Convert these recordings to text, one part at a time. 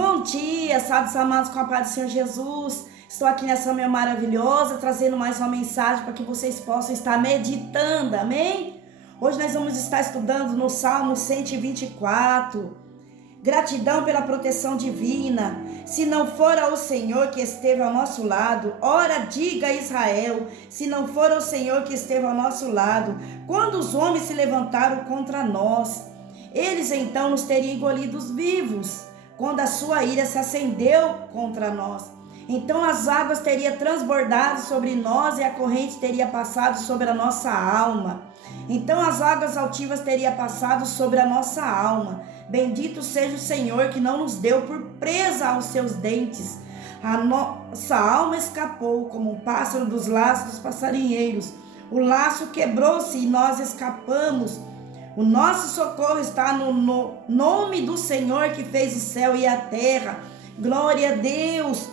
Bom dia, sábios amados, com a paz do Senhor Jesus. Estou aqui nessa manhã maravilhosa, trazendo mais uma mensagem para que vocês possam estar meditando, amém? Hoje nós vamos estar estudando no Salmo 124. Gratidão pela proteção divina. Se não for o Senhor que esteve ao nosso lado, ora diga a Israel, se não for o Senhor que esteve ao nosso lado, quando os homens se levantaram contra nós, eles então nos teriam engolidos vivos. Quando a sua ira se acendeu contra nós, então as águas teriam transbordado sobre nós e a corrente teria passado sobre a nossa alma. Então as águas altivas teriam passado sobre a nossa alma. Bendito seja o Senhor que não nos deu por presa aos seus dentes. A nossa alma escapou como um pássaro dos laços dos passarinheiros. O laço quebrou-se e nós escapamos. O nosso socorro está no nome do Senhor que fez o céu e a terra. Glória a Deus.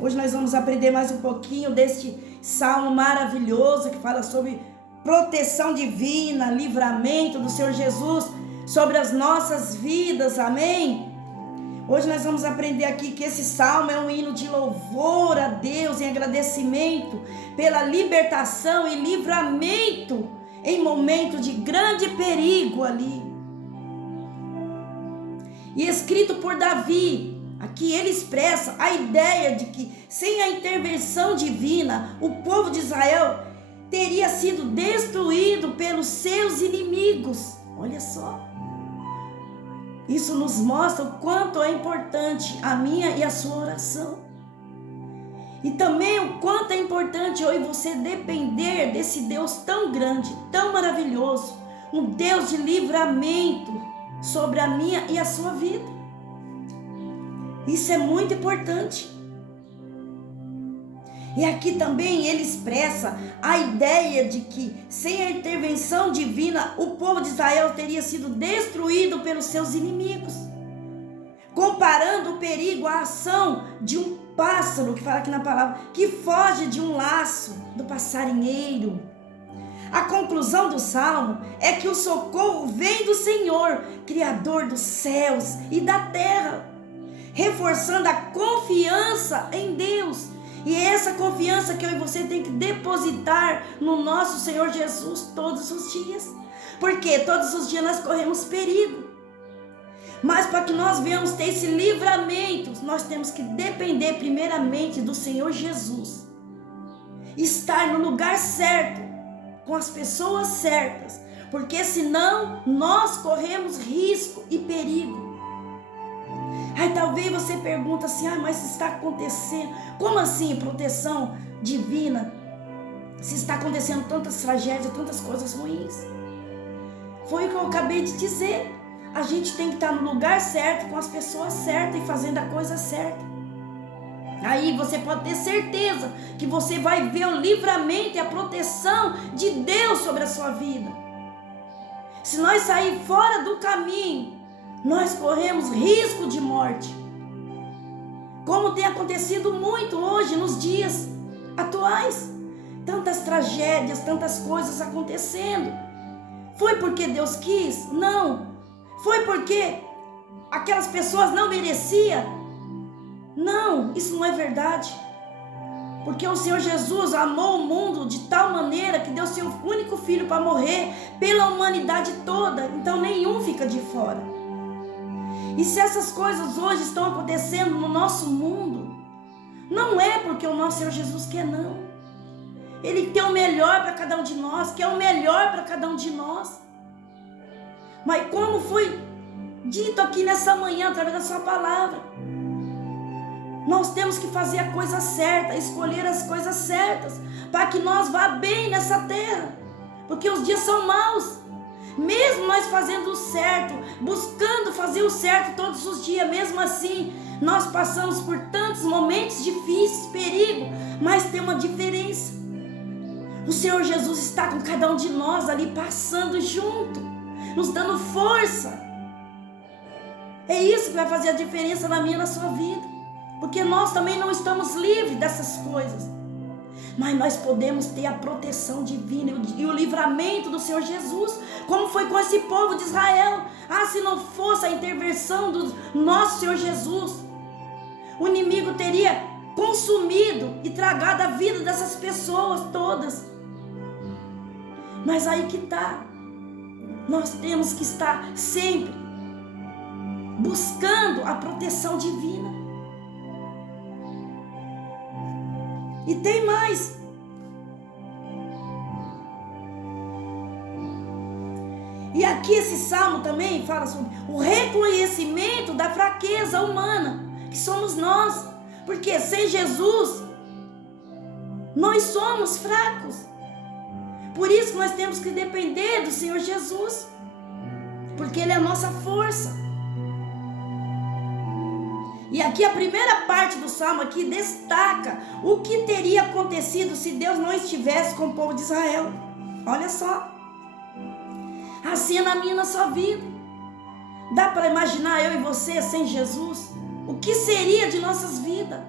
Hoje nós vamos aprender mais um pouquinho deste salmo maravilhoso que fala sobre proteção divina, livramento do Senhor Jesus sobre as nossas vidas, amém? Hoje nós vamos aprender aqui que esse salmo é um hino de louvor a Deus, em agradecimento pela libertação e livramento em momento de grande perigo ali. E escrito por Davi, aqui ele expressa a ideia de que sem a intervenção divina, o povo de Israel teria sido destruído pelos seus inimigos. Olha só. Isso nos mostra o quanto é importante a minha e a sua oração. E também o quanto é importante eu e você depender desse Deus tão grande, tão maravilhoso, um Deus de livramento sobre a minha e a sua vida. Isso é muito importante. E aqui também ele expressa a ideia de que sem a intervenção divina, o povo de Israel teria sido destruído pelos seus inimigos. Comparando o perigo à ação de um pássaro, que fala aqui na palavra, que foge de um laço do passarinheiro. A conclusão do salmo é que o socorro vem do Senhor, Criador dos céus e da terra, reforçando a confiança em Deus. E é essa confiança que eu e você tem que depositar no nosso Senhor Jesus todos os dias. Porque todos os dias nós corremos perigo. Mas para que nós venhamos ter esse livramento, nós temos que depender primeiramente do Senhor Jesus. Estar no lugar certo, com as pessoas certas. Porque senão nós corremos risco e perigo. Aí talvez você pergunta assim, mas está acontecendo. Como assim proteção divina? Se está acontecendo tantas tragédias, tantas coisas ruins. Foi o que eu acabei de dizer. A gente tem que estar no lugar certo, com as pessoas certas e fazendo a coisa certa. Aí você pode ter certeza que você vai ver o livramento e a proteção de Deus sobre a sua vida. Se nós sair fora do caminho, nós corremos risco de morte. Como tem acontecido muito hoje, nos dias atuais. Tantas tragédias, tantas coisas acontecendo. Foi porque Deus quis? Não. Foi porque aquelas pessoas não mereciam? Não, isso não é verdade. Porque o Senhor Jesus amou o mundo de tal maneira que deu seu único filho para morrer pela humanidade toda. Então nenhum fica de fora. E se essas coisas hoje estão acontecendo no nosso mundo, não é porque o nosso Senhor Jesus quer, não. Ele tem o melhor para cada um de nós, quer o melhor para cada um de nós. Mas como foi dito aqui nessa manhã, através da sua palavra, nós temos que fazer a coisa certa, escolher as coisas certas, para que nós vá bem nessa terra, porque os dias são maus. Mesmo nós fazendo o certo, buscando fazer o certo todos os dias, mesmo assim, nós passamos por tantos momentos difíceis, perigo, mas tem uma diferença. O Senhor Jesus está com cada um de nós ali, passando junto, nos dando força. É isso que vai fazer a diferença na minha e na sua vida. Porque nós também não estamos livres dessas coisas. Mas nós podemos ter a proteção divina e o livramento do Senhor Jesus. Como foi com esse povo de Israel. Se não fosse a intervenção do nosso Senhor Jesus, O inimigo teria consumido e tragado a vida dessas pessoas todas. Mas aí que está. Nós temos que estar sempre buscando a proteção divina. E tem mais. E aqui esse salmo também fala sobre o reconhecimento da fraqueza humana, que somos nós. Porque sem Jesus, nós somos fracos. Por isso nós temos que depender do Senhor Jesus, porque Ele é a nossa força. E aqui a primeira parte do salmo aqui destaca o que teria acontecido se Deus não estivesse com o povo de Israel. Olha só. Assim é na minha e na sua vida. Dá para imaginar eu e você sem Jesus? O que seria de nossas vidas?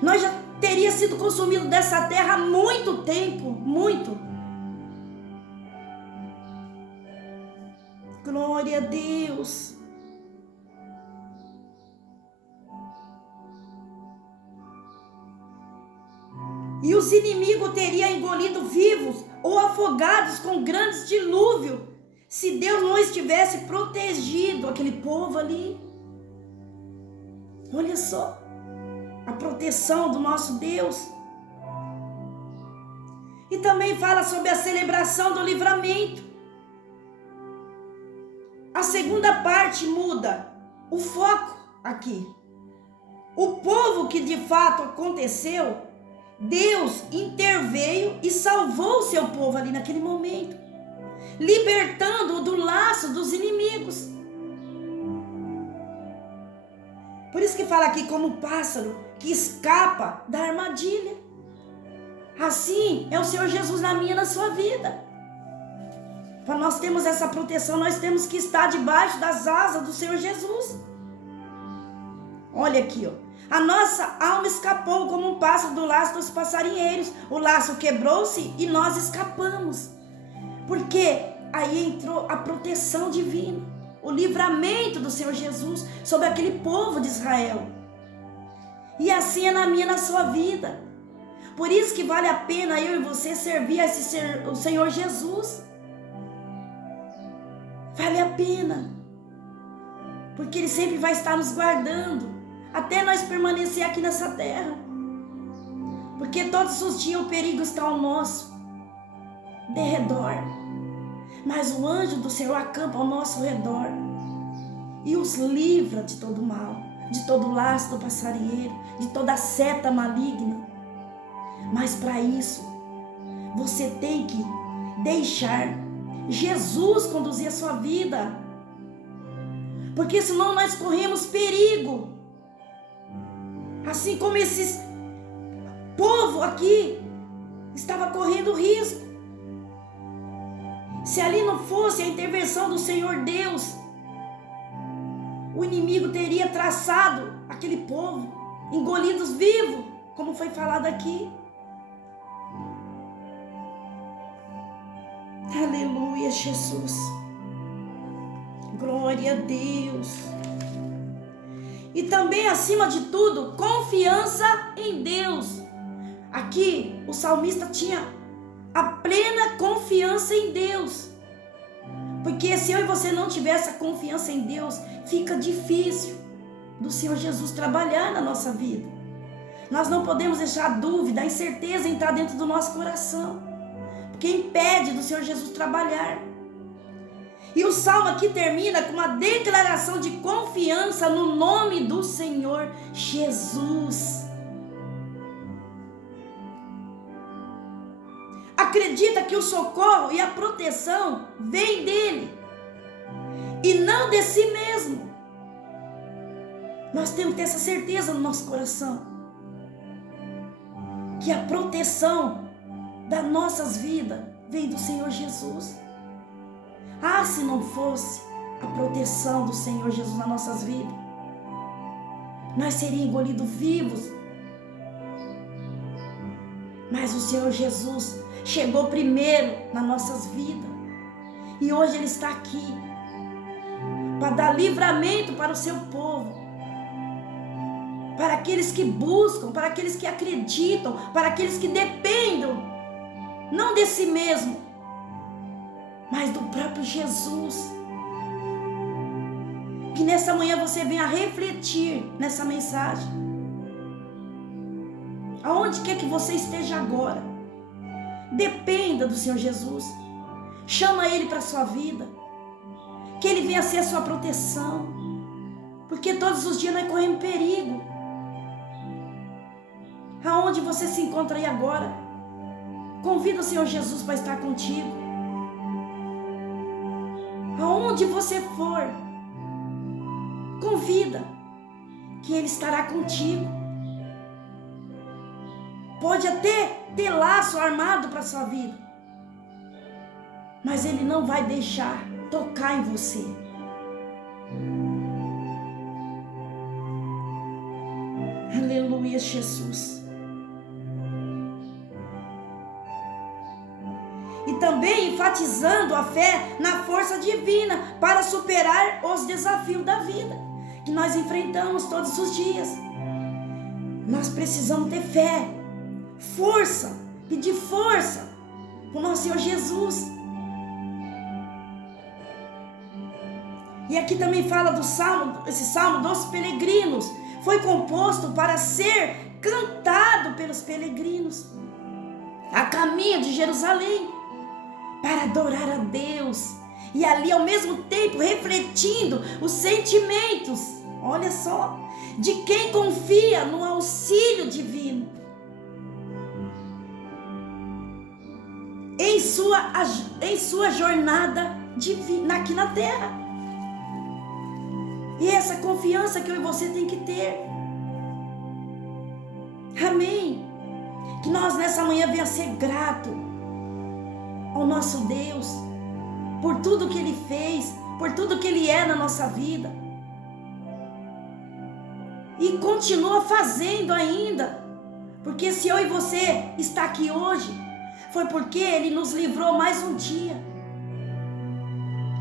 Nós já teria sido consumido dessa terra há muito tempo, muito. Glória a Deus. E os inimigos teriam engolido vivos ou afogados com grandes dilúvios, se Deus não estivesse protegido aquele povo ali. Olha só a proteção do nosso Deus. E também fala sobre a celebração do livramento. A segunda parte muda o foco aqui. O povo que de fato aconteceu, Deus interveio e salvou o seu povo ali naquele momento, libertando-o do laço dos inimigos. Por isso que fala aqui como o pássaro que escapa da armadilha. Assim é o Senhor Jesus na minha e na sua vida. Para nós termos essa proteção, nós temos que estar debaixo das asas do Senhor Jesus. Olha aqui, ó. A nossa alma escapou como um pássaro do laço dos passarinheiros. O laço quebrou-se e nós escapamos. Porque aí entrou a proteção divina, o livramento do Senhor Jesus sobre aquele povo de Israel. E assim é na minha e na sua vida. Por isso que vale a pena eu e você servir o Senhor Jesus. Vale a pena. Porque Ele sempre vai estar nos guardando até nós permanecer aqui nessa terra. Porque todos os dias o perigo está ao nosso derredor. Mas o anjo do Senhor acampa ao nosso redor e os livra de todo mal, de todo laço do passarinheiro, de toda seta maligna. Mas para isso, você tem que deixar Jesus conduzir a sua vida. Porque senão nós corremos perigo. Assim como esse povo aqui estava correndo risco. Se ali não fosse a intervenção do Senhor Deus, o inimigo teria traçado aquele povo, engolidos vivos, como foi falado aqui. Aleluia, Jesus. Glória a Deus. E também, acima de tudo, confiança em Deus. Aqui, o salmista tinha a plena confiança em Deus. Porque se eu e você não tiver essa confiança em Deus, fica difícil do Senhor Jesus trabalhar na nossa vida. Nós não podemos deixar a dúvida, a incerteza entrar dentro do nosso coração, porque impede do Senhor Jesus trabalhar. E o salmo aqui termina com uma declaração de confiança no nome do Senhor Jesus. Acredita que o socorro e a proteção vêm dele e não de si mesmo. Nós temos que ter essa certeza no nosso coração, que a proteção das nossas vidas vem do Senhor Jesus. Ah, se não fosse a proteção do Senhor Jesus nas nossas vidas, nós seríamos engolidos vivos. Mas o Senhor Jesus chegou primeiro nas nossas vidas. E hoje Ele está aqui para dar livramento para o seu povo. para aqueles que buscam, para aqueles que acreditam, para aqueles que dependem, não de si mesmo, mas do próprio Jesus. Que nessa manhã você venha refletir nessa mensagem. Aonde quer que você esteja agora, dependa do Senhor Jesus. Chama Ele para a sua vida, que Ele venha ser a sua proteção, porque todos os dias nós corremos perigo. Aonde você se encontra aí agora, convida o Senhor Jesus para estar contigo. Aonde você for, convida, que Ele estará contigo. Pode até ter laço armado para a sua vida, mas Ele não vai deixar tocar em você. Aleluia, Jesus. E também enfatizando a fé na força divina para superar os desafios da vida que nós enfrentamos todos os dias. Nós precisamos ter fé, força, pedir força para o nosso Senhor Jesus. E aqui também fala do salmo, esse salmo dos peregrinos foi composto para ser cantado pelos peregrinos a caminho de Jerusalém, para adorar a Deus, e ali ao mesmo tempo refletindo os sentimentos, olha só, de quem confia no auxílio divino em sua jornada divina aqui na terra. E essa confiança que eu e você tem que ter. Amém. Que nós nessa manhã venha ser grato ao nosso Deus por tudo que Ele fez, por tudo que Ele é na nossa vida, e continua fazendo ainda, porque se eu e você está aqui hoje, foi porque Ele nos livrou mais um dia.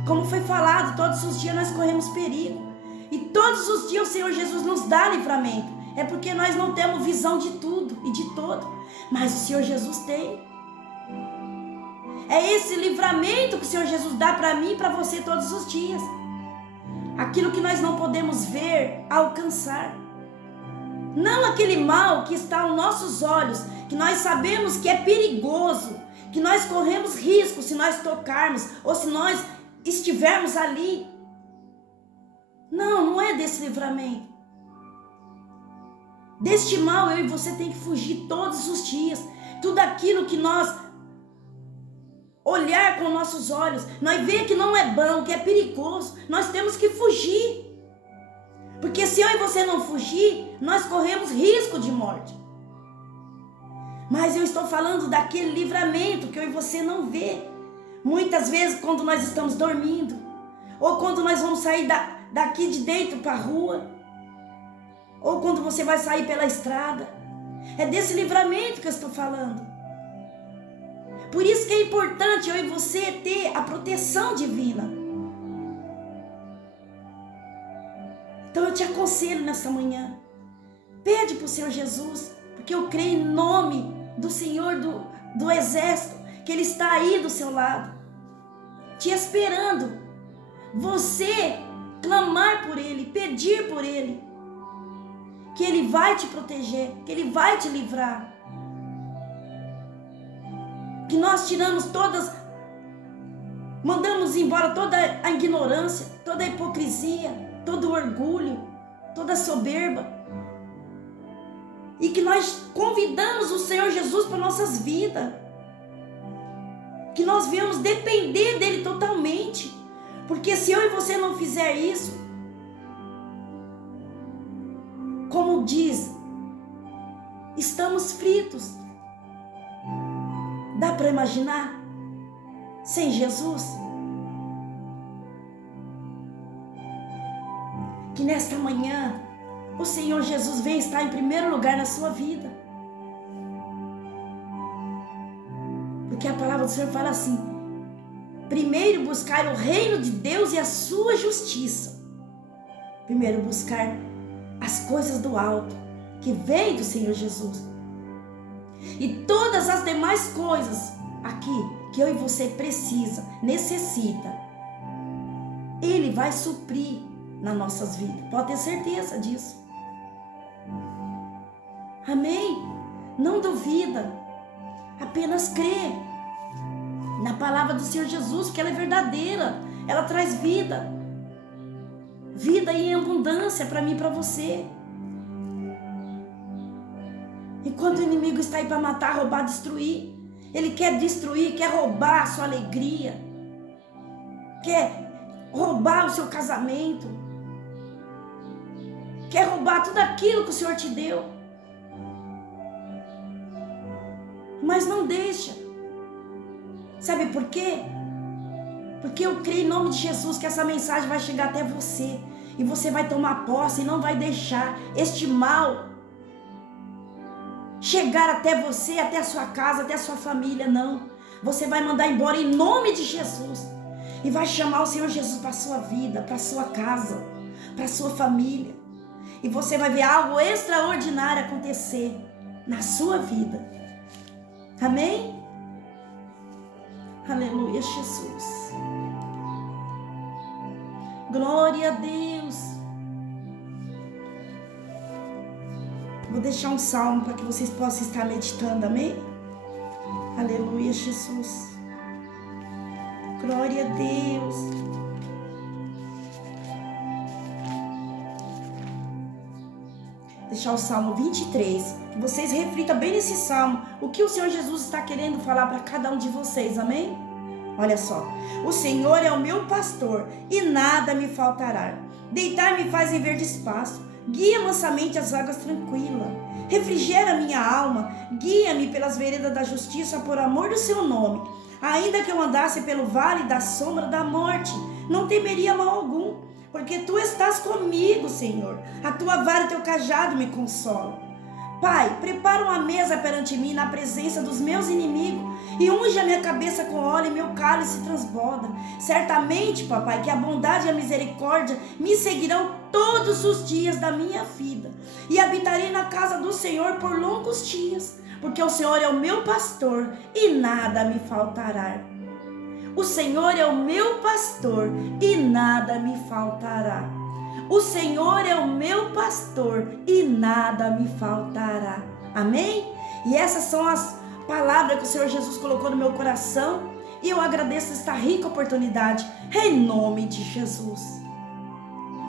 Como foi falado, todos os dias nós corremos perigo, e todos os dias o Senhor Jesus nos dá livramento. É porque nós não temos visão de tudo e de todo, mas o Senhor Jesus tem. É esse livramento que o Senhor Jesus dá para mim e para você todos os dias. Aquilo que nós não podemos ver, alcançar. Não aquele mal que está aos nossos olhos, que nós sabemos que é perigoso, que nós corremos risco se nós tocarmos, ou se nós estivermos ali. Não é desse livramento. Deste mal eu e você tem que fugir todos os dias. Tudo aquilo que nós olhar com nossos olhos, nós vemos que não é bom, que é perigoso, nós temos que fugir. Porque se eu e você não fugir, nós corremos risco de morte. Mas eu estou falando daquele livramento que eu e você não vê. Muitas vezes quando nós estamos dormindo, ou quando nós vamos sair daqui de dentro para a rua, ou quando você vai sair pela estrada. É desse livramento que eu estou falando. Por isso que é importante eu e você ter a proteção divina. Então eu te aconselho nessa manhã, pede para o Senhor Jesus, porque eu creio em nome do Senhor do Exército, que Ele está aí do seu lado, te esperando. Você clamar por Ele, pedir por Ele, que Ele vai te proteger, que Ele vai te livrar. Que nós mandamos embora toda a ignorância, toda a hipocrisia, todo o orgulho, toda a soberba. E que nós convidamos o Senhor Jesus para nossas vidas. Que nós venhamos depender dEle totalmente. Porque se eu e você não fizer isso, como diz, estamos fritos. Dá para imaginar? Sem Jesus? Que nesta manhã o Senhor Jesus venha estar em primeiro lugar na sua vida. Porque a palavra do Senhor fala assim: primeiro buscar o reino de Deus e a sua justiça. Primeiro buscar as coisas do alto, que vem do Senhor Jesus. E todas as demais coisas aqui que eu e você necessita, Ele vai suprir nas nossas vidas. Pode ter certeza disso. Amém? Não duvida. Apenas crê na palavra do Senhor Jesus, porque ela é verdadeira. Ela traz vida. Vida em abundância para mim e para você. Enquanto o inimigo está aí para matar, roubar, destruir, ele quer destruir, quer roubar a sua alegria, quer roubar o seu casamento, quer roubar tudo aquilo que o Senhor te deu. Mas não deixa. Sabe por quê? Porque eu creio em nome de Jesus que essa mensagem vai chegar até você, e você vai tomar posse e não vai deixar este mal chegar até você, até a sua casa, até a sua família. Não, você vai mandar embora em nome de Jesus, e vai chamar o Senhor Jesus para a sua vida, para a sua casa, para a sua família, e você vai ver algo extraordinário acontecer na sua vida. Amém? Aleluia, Jesus. Glória a Deus. Vou deixar um salmo para que vocês possam estar meditando, amém? Aleluia, Jesus. Glória a Deus. Deixar o Salmo 23. Que vocês reflitam bem nesse salmo. O que o Senhor Jesus está querendo falar para cada um de vocês, amém? Olha só. O Senhor é o meu pastor e nada me faltará. Deitar-me faz em verdes pastos. Guia mansamente as águas tranquilas. Refrigera minha alma. Guia-me pelas veredas da justiça por amor do seu nome. Ainda que eu andasse pelo vale da sombra da morte, não temeria mal algum, porque tu estás comigo, Senhor. A tua vara e teu cajado me consolam. Pai, prepara uma mesa perante mim na presença dos meus inimigos, e unge a minha cabeça com óleo e meu cálice transborda. Certamente, papai, que a bondade e a misericórdia me seguirão todos os dias da minha vida, e habitarei na casa do Senhor por longos dias, porque o Senhor é o meu pastor e nada me faltará. O Senhor é o meu pastor e nada me faltará. O Senhor é o meu pastor e nada me faltará. Amém? E essas são as palavras que o Senhor Jesus colocou no meu coração. E eu agradeço esta rica oportunidade. Em nome de Jesus.